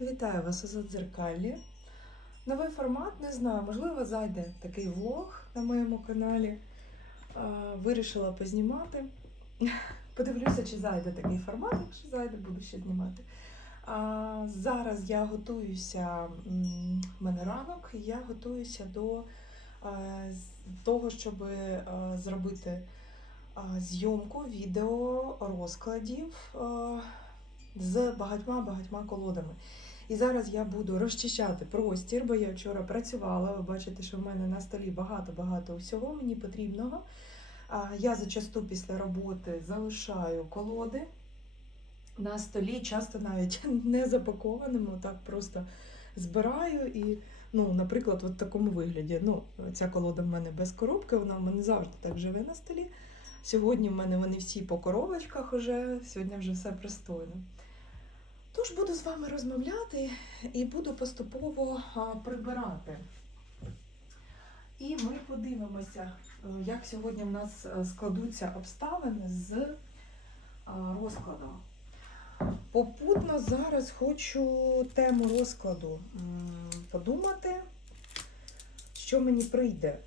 Вітаю вас у Задзеркаллі. Новий формат, не знаю, можливо, зайде такий влог на моєму каналі. Вирішила познімати. Подивлюся, чи зайде такий формат, якщо зайде, буду ще знімати. А, зараз я готуюся, в мене ранок, я готуюся до того, щоб зробити зйомку відео розкладів з багатьма-багатьма колодами. І зараз я буду розчищати простір, бо я вчора працювала. Ви бачите, що в мене на столі багато-багато всього мені потрібного. Я зачасту після роботи залишаю колоди на столі, часто навіть не запакованими, так просто збираю і, ну, наприклад, в такому вигляді. Ну, ця колода в мене без коробки, вона в мене завжди так живе на столі. Сьогодні в мене вони всі по коробочках уже, сьогодні вже все пристойно. Тож буду з вами розмовляти і буду поступово прибирати. І ми подивимося, е, як сьогодні в нас е, складуться обставини з розкладом. Попутно зараз хочу тему розкладу подумати, що мені прийде.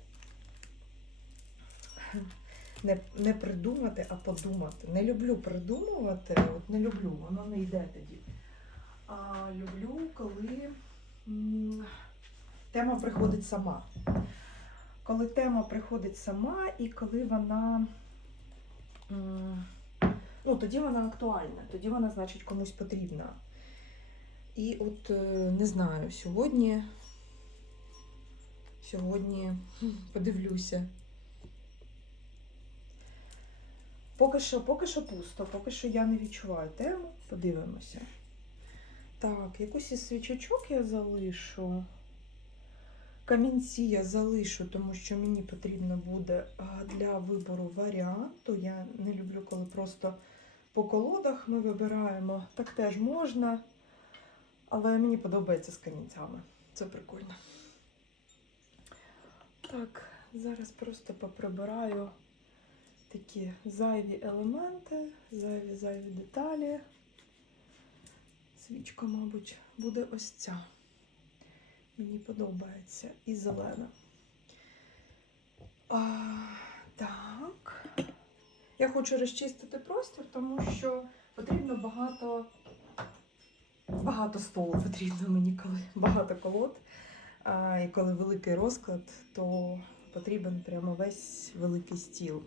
Не, не придумати, а подумати. Не люблю придумувати, от не люблю, воно не йде тоді. Люблю, коли тема приходить сама. Коли тема приходить сама і коли вона. Ну, тоді вона актуальна, тоді вона, значить, комусь потрібна. І от е, не знаю, сьогодні. Сьогодні подивлюся. Поки що, поки що пусто, поки що я не відчуваю тему. Подивимося. Так, якусь із свічочок я залишу. Камінці я залишу, тому що мені потрібно буде для вибору варіанту. Я не люблю, коли просто по колодах ми вибираємо. Так теж можна, але мені подобається з камінцями. Це прикольно. Так, зараз просто поприбираю такі зайві елементи, зайві зайві деталі. Свічка, мабуть, буде ось ця. Мені подобається і зелена. А, так. Я хочу розчистити простір, тому що потрібно багато. Багато столу потрібно мені, коли багато колод. А, і коли великий розклад, то потрібен прямо весь великий стіл.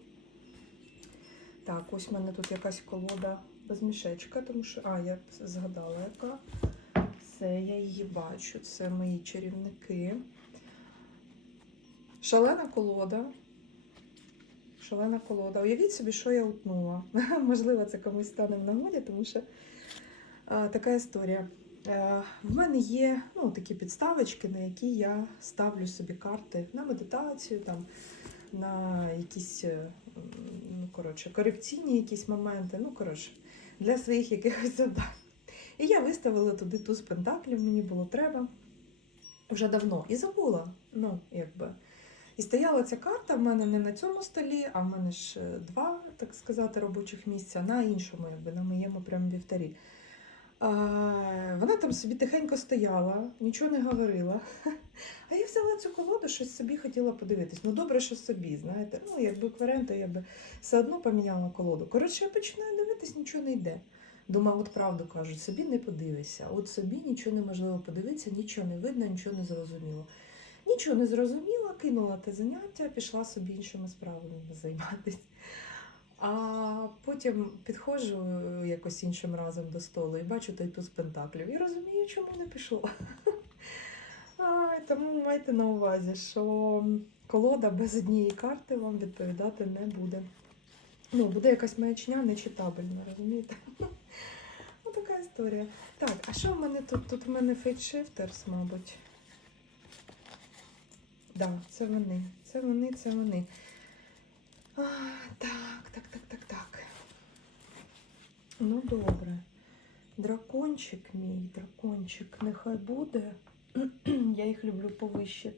Так, ось в мене тут якась колода без мішечка, тому що. А, я згадала, яка. Це я її бачу. Це мої чарівники. Шалена колода. Шалена колода. Уявіть собі, що я утнула. Можливо, це комусь стане в нагоді, тому що а, така історія. Е, в мене є ну, такі підставочки, на які я ставлю собі карти на медитацію, там, на якісь е, ну, коротше, корекційні якісь моменти. Ну, коротше, для своїх якихось завдань. І я виставила туди туз пентаклів, мені було треба вже давно. І забула. Ну, якби. І стояла ця карта в мене не на цьому столі, а в мене ж е, два, так сказати, робочих місця на іншому, якби на моєму прямо вівтарі. Вона там собі тихенько стояла, нічого не говорила. А я взяла цю колоду, щось собі хотіла подивитись. Ну, добре, що собі, знаєте. Ну, якби кварента, я би все одно поміняла колоду. Коротше, я починаю дивитись, нічого не йде. Думаю, от правду кажуть, собі не подивися. От собі нічого неможливо подивитися, нічого не видно, нічого не зрозуміло. Нічого не зрозуміла, кинула те заняття, пішла собі іншими справами займатися. А потім підходжу е, якось іншим разом до столу і бачу той туз пентаклів. І розумію, чому не пішло. Ай, тому майте на увазі, що колода без однієї карти вам відповідати не буде. Ну, буде якась маячня нечитабельна, розумієте? Ну, така історія. Так, а що в мене тут? Тут в мене Shifters, мабуть. Так, да, це вони. Це вони, це вони. А, так, так, так, так, так. Ну, добре. Дракончик мій, дракончик, нехай буде. Я їх люблю повище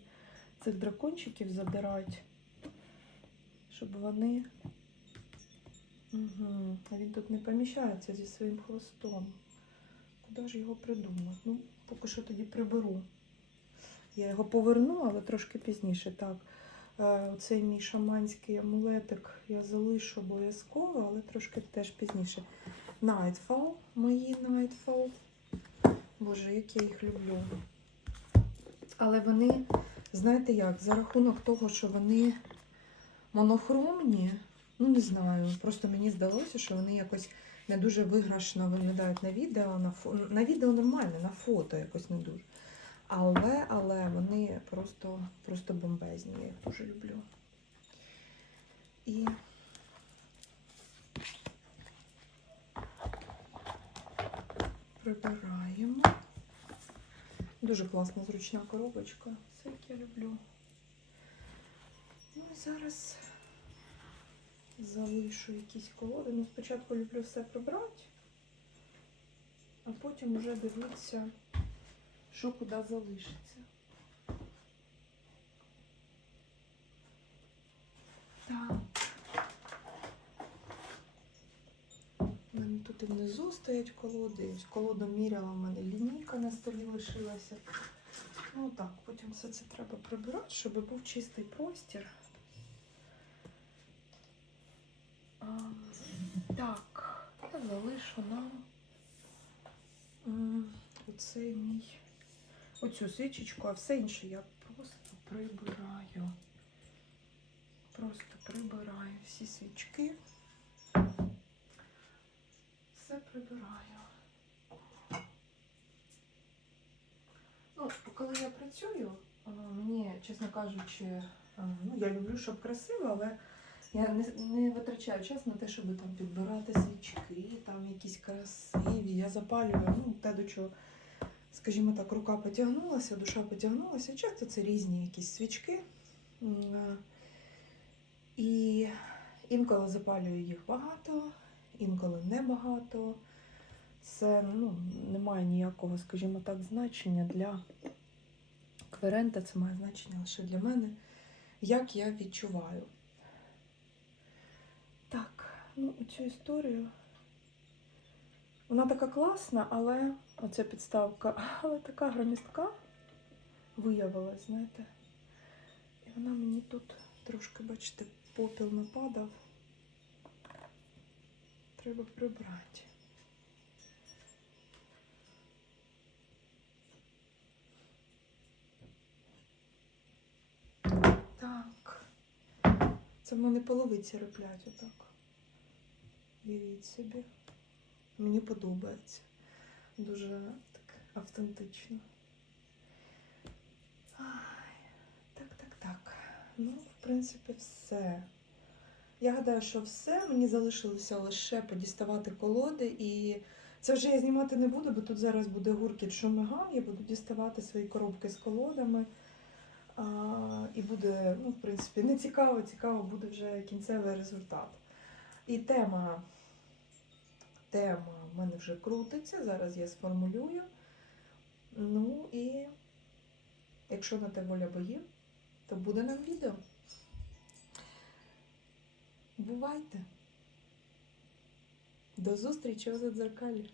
цих дракончиків задирати, щоб вони Угу. А він тут не поміщається зі своїм хвостом. куди ж його придумати? Ну, поки що тоді приберу. Я його поверну, але трошки пізніше. Так, е, оцей мій шаманський амулетик я залишу обов'язково, але трошки теж пізніше. Nightfall, мої Nightfall. Боже, як я їх люблю. Але вони, знаєте як, за рахунок того, що вони монохромні, ну не знаю, просто мені здалося, що вони якось не дуже виграшно виглядають на відео. На, фо... на відео нормально, на фото якось не дуже. Але, але вони просто, просто бомбезні, я їх дуже люблю. І прибираємо. Дуже класна зручна коробочка. Все як я люблю. Ну, зараз залишу якісь колоди. Ну, спочатку люблю все прибрати, а потім вже дивитися, що куди залишиться. Так. У мене тут і внизу стоять колоди. колоду міряла, в мене лінійка на столі лишилася. Ну так, потім все це треба прибирати, щоб був чистий простір. А, так, я залишу нам оцей мій оцю свічечку, а все інше я просто прибираю. Просто прибираю всі свічки. Все прибираю. Ну, коли я працюю, мені, чесно кажучи, ну, я люблю, щоб красиво, але я не, не витрачаю час на те, щоб там підбирати свічки, там якісь красиві. Я запалюю, ну, те, до чого, скажімо так, рука потягнулася, душа потягнулася. Часто це різні якісь свічки. І інколи запалюю їх багато, інколи небагато. Це ну, не має ніякого, скажімо так, значення для кверента, це має значення лише для мене, як я відчуваю. Так, ну цю історію. Вона така класна, але оця підставка, але така громістка виявилась, знаєте. І вона мені тут трошки, бачите, попіл нападав. Треба прибрати. Так. Це в мене половиці реплять отак. Уявіть собі. Мені подобається. Дуже так автентично. Ай, так, так, так. Ну, в принципі, все. Я гадаю, що все. Мені залишилося лише подіставати колоди, і це вже я знімати не буду, бо тут зараз буде гуркіт шумига. Я буду діставати свої коробки з колодами. А, і буде, ну, в принципі, не цікаво, цікаво буде вже кінцевий результат. І тема, тема в мене вже крутиться, зараз я сформулюю. Ну і якщо на те воля богів, то буде нам відео. Бувайте! До зустрічі у задзеркалі!